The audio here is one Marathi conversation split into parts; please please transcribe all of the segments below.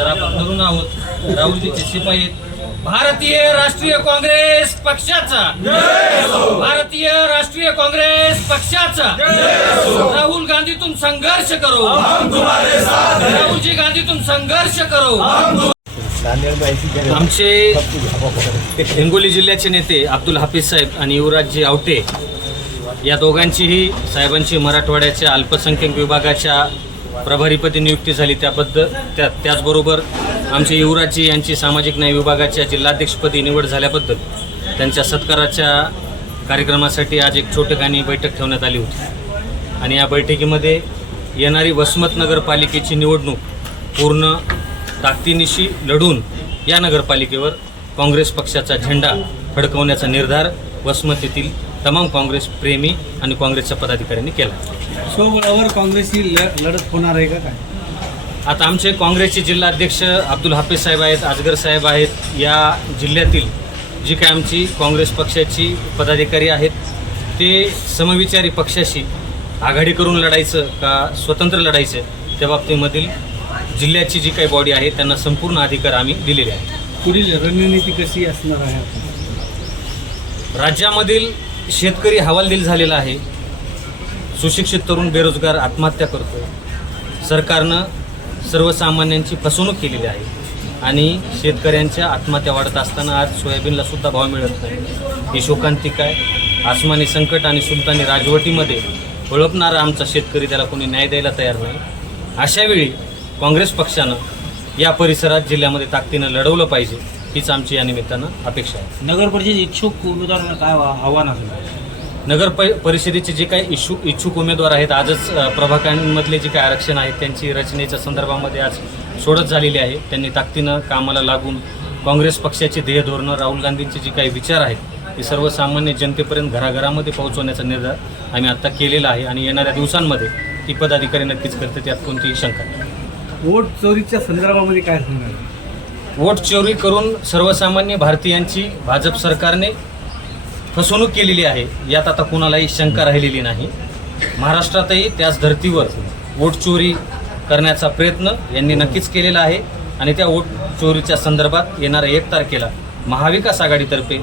तर आपण तरुण आहोत. राहुलजीचे शिपाई आहेत. भारतीय राष्ट्रीय काँग्रेस पक्षाचा. भारतीय राष्ट्रीय काँग्रेस पक्षाचा. राहुल गांधीतून संघर्ष करो. राहुलजी गांधीतून संघर्ष करो. आमचे हिंगोली जिल्ह्याचे नेते अब्दुल हाफिज साहेब आणि युवराजजी आवटे या दोघांचीही साहेबांची मराठवाड्याच्या अल्पसंख्याक विभागाच्या प्रभारीपदी नियुक्ती झाली त्याबद्दल त्या त्याचबरोबर आमचे युवराजजी यांची सामाजिक न्याय विभागाच्या जिल्हाध्यक्षपदी निवड झाल्याबद्दल त्यांच्या सत्काराच्या कार्यक्रमासाठी आज एक छोटेखानी बैठक ठेवण्यात आली होती. आणि या बैठकीमध्ये येणारी वसमत नगरपालिकेची निवडणूक पूर्ण ताकदीनिशी लढून या नगरपालिकेवर काँग्रेस पक्षाचा झेंडा फडकवण्याचा निर्धार वसमत तमाम काँग्रेस प्रेमी आणि काँग्रेसच्या पदाधिकाऱ्यांनी केला. स्वबळावर काँग्रेसची लढत होणार आहे का काय? आता आमचे काँग्रेसचे जिल्हाध्यक्ष अब्दुल हाफिज साहेब आहेत आजगर साहेब आहेत या जिल्ह्यातील जी काय आमची काँग्रेस पक्षाची पदाधिकारी आहेत ते समविचारी पक्षाशी आघाडी करून लढायचं का स्वतंत्र लढायचं त्या बाबतीमधील जिल्ह्याची जी काही बॉडी आहे त्यांना संपूर्ण अधिकार आम्ही दिलेले आहेत. पुढील रणनीती कशी असणार आहे? राज्यामधील शेतकरी हवालदिल झालेला आहे. सुशिक्षित तरुण बेरोजगार आत्महत्या करतो सरकारनं सर्वसामान्यांची फसवणूक केलेली आहे. आणि शेतकऱ्यांच्या आत्महत्या वाढत असताना आज सोयाबीनला सुद्धा भाव मिळत नाही. ही शोकांतिक आहे. आसमानी संकट आणि सुलतानी राजवटीमध्ये ओळखणारा आमचा शेतकरी त्याला कोणी न्याय द्यायला तयार नाही. अशावेळी काँग्रेस पक्षानं या परिसरात जिल्ह्यामध्ये ताकदीनं लढवलं पाहिजे हीच आमची या निमित्तानं अपेक्षा आहे. नगर परिषद इच्छुक उमेदवारांना काय आव्हा- आव्हान असेल? नगर प- परिषदेचे जे काही इच्छू इच्छुक उमेदवार आहेत आजच प्रभागांमधले जे काही आरक्षण आहेत त्यांची रचनेच्या संदर्भामध्ये आज सोडत झालेली आहे. त्यांनी ताकदीनं कामाला लागून काँग्रेस पक्षाची ध्येय धोरणं राहुल गांधींचे जे काही विचार आहेत ते सर्वसामान्य जनतेपर्यंत घराघरामध्ये पोहोचवण्याचा निर्धार आम्ही आत्ता केलेला आहे आणि येणाऱ्या दिवसांमध्ये ती पदाधिकारी नक्कीच करते त्यात कोणतीही शंका नाही. वोट चोरीच्या संदर्भामध्ये काय सांगाल वोट चोरी करून सर्वसामान्य भारतीयांची भाजप सरकारने फसवणूक केलेली आहे यात आता कुणालाही शंका राहिलेली नाही. महाराष्ट्रातही त्याच धर्तीवर वोट चोरी करण्याचा प्रयत्न यांनी नक्कीच केलेला आहे आणि त्या वोट चोरीच्या संदर्भात येणाऱ्या एक तारखेला महाविकास आघाडीतर्फे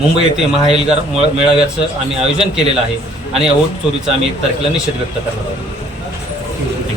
मुंबई येथे महाएल्गार मेळाव्याचं आम्ही आयोजन केलेलं आहे आणि या वोट चोरीचा आम्ही एक तारखेला निषेध व्यक्त करणार आहोत.